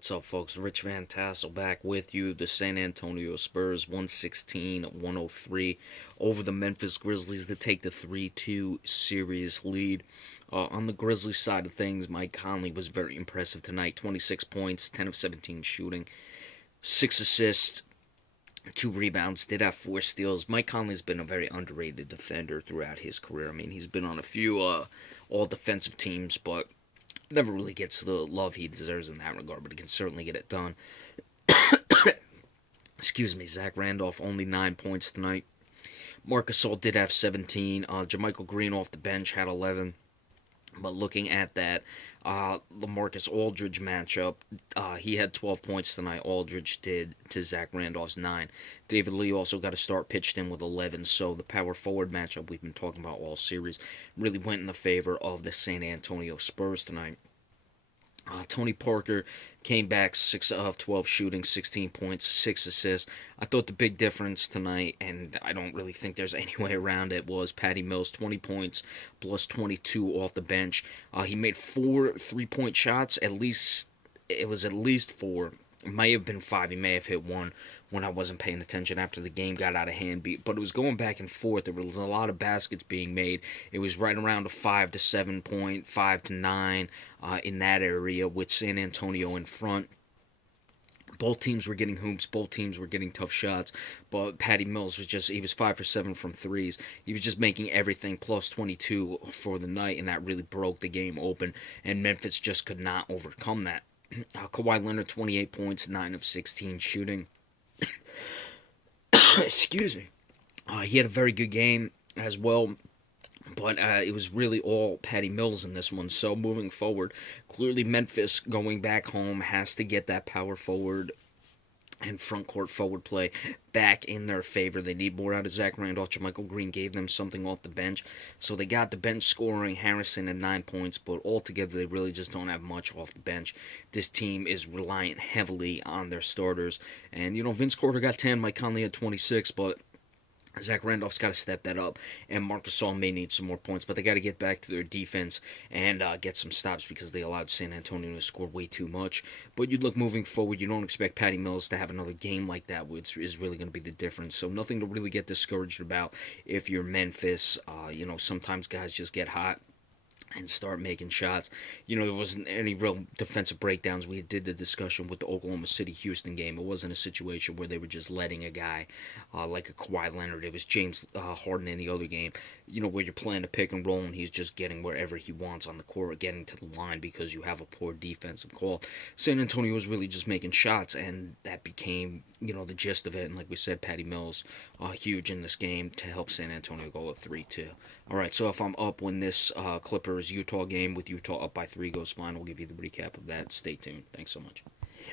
What's up, folks? Rich Van Tassel back with you. The San Antonio Spurs 116-103 over the Memphis Grizzlies to take the 3-2 series lead. On the Grizzlies side of things, Mike Conley was very impressive tonight. 26 points, 10 of 17 shooting, 6 assists, 2 rebounds, did have 4 steals. Mike Conley's been a very underrated defender throughout his career. I mean, he's been on a few all-defensive teams, but never really gets the love he deserves in that regard, but he can certainly get it done. Excuse me, Zach Randolph, only 9 points tonight. Marc Gasol did have 17. JaMychal Green off the bench had 11. But looking at that LaMarcus Aldridge matchup, he had 12 points tonight. Aldridge did to Zach Randolph's 9. David Lee also got a start, pitched in with 11. So the power forward matchup we've been talking about all series really went in the favor of the San Antonio Spurs tonight. Tony Parker came back 6 of 12 shooting, 16 points, 6 assists. I thought the big difference tonight, and I don't really think there's any way around it, was Patty Mills, 20 points plus 22 off the bench. He made 4 3-point shots. It was at least 4. It may have been 5. He may have hit 1 when I wasn't paying attention after the game got out of hand. But it was going back and forth. There was a lot of baskets being made. It was right around a 5 to 7 point, 5 to 9 in that area with San Antonio in front. Both teams were getting hoops. Both teams were getting tough shots. But Patty Mills he was 5 for 7 from threes. He was just making everything plus 22 for the night, and that really broke the game open. And Memphis just could not overcome that. Kawhi Leonard, 28 points, 9 of 16 shooting. Excuse me. He had a very good game as well, but it was really all Patty Mills in this one. So moving forward, clearly Memphis going back home has to get that power forward and front court forward play back in their favor. They need more out of Zach Randolph. JaMychal Green gave them something off the bench. So they got the bench scoring. Harrison at 9 points, but altogether they really just don't have much off the bench. This team is reliant heavily on their starters. And, Vince Carter got 10, Mike Conley had 26, but Zach Randolph's got to step that up, and Marc Gasol may need some more points, but they got to get back to their defense and get some stops because they allowed San Antonio to score way too much. But you look moving forward, you don't expect Patty Mills to have another game like that, which is really going to be the difference. So nothing to really get discouraged about if you're Memphis. Sometimes guys just get hot and start making shots. There wasn't any real defensive breakdowns. We did the discussion with the Oklahoma City-Houston game. It wasn't a situation where they were just letting a guy like a Kawhi Leonard. It was James Harden in the other game, where you're playing a pick and roll and he's just getting wherever he wants on the court, getting to the line because you have a poor defensive call. San Antonio was really just making shots, and that became, the gist of it. And like we said, Patty Mills, huge in this game to help San Antonio go up 3-2. All right, so if I'm up when this Clippers-Utah game with Utah up by 3 goes final, we'll give you the recap of that. Stay tuned. Thanks so much.